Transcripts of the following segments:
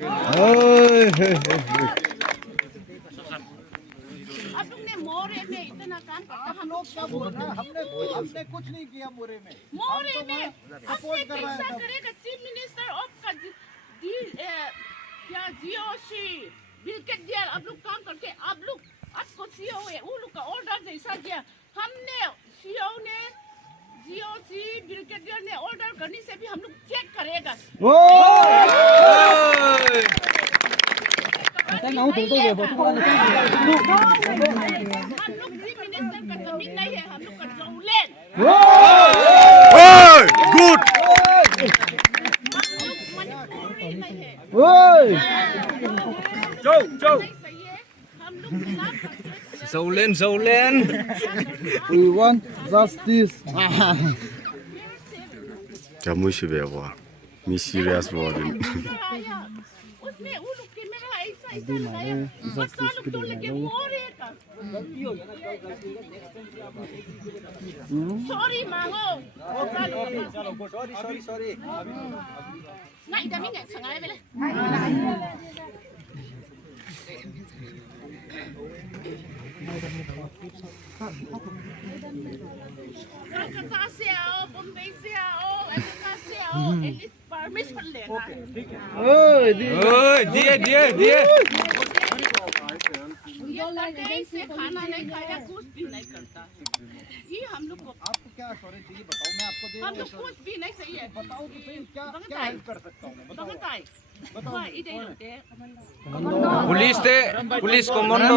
आप लोग ने मोरे में इतना काम करता, हम लोग क्या बोल रहे हैं? हमने कुछ नहीं किया मोरे में। मोरे में सपोर्ट कर रहा है करेगा चीफ मिनिस्टर ऑफ का क्या जीओसी बिल्कुल दिया। आप लोग काम करके आप लोग आपको सीओ है वो लोग का ऑर्डर जैसा दिया। हमने सीओ ने जीओसी ब्रिगेडियर ने ऑर्डर करने से भी हम लोग चेक करेगा। हम लोग चीफ मिनिस्टर का जमीन नहीं है, हम लोग का जौलेन। गुड मणिपुरी नहीं है। हम लोग Zaulen. We want justice. Kamu sih bewa, mi serius borin. उसमें वो लोग कैमरा ऐसा लगाया, बच्चा लोग तो लेके मोरे का। सॉरी मांगो। सॉरी। नहीं इधर नहीं संगाए बेले। कलकत्ता से आओ, बम्बई से आओ, अमेरिका से आओ, एटलीस्ट परमिशन लेना। दिए। ये से खाना नहीं खाया, कुछ भी नहीं करता। ये हम लोग को आपको क्या सॉरी चाहिए बताओ, मैं आपको दे हम लोग कुछ भी नहीं सही है। बताओ तो सही क्या हेल्प कर सकता हूँ मैं, बताओ। पुलिस कमांडो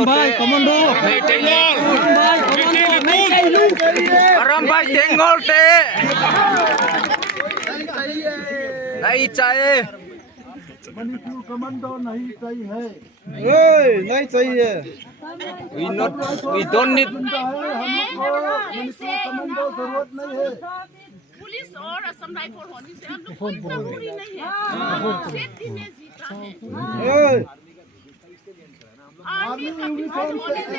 आराम भाई टेंगोल ते नहीं चाहिए। मणिपुर कमांडो नहीं चाहिए। नहीं चाहिए। We don't need। Manipur commando जरूरत नहीं है। पुलिस और असम राइफल होने से हम लोग कोई जरूरी नहीं है। सेफ्टी में जीता है। आर्मी का होने से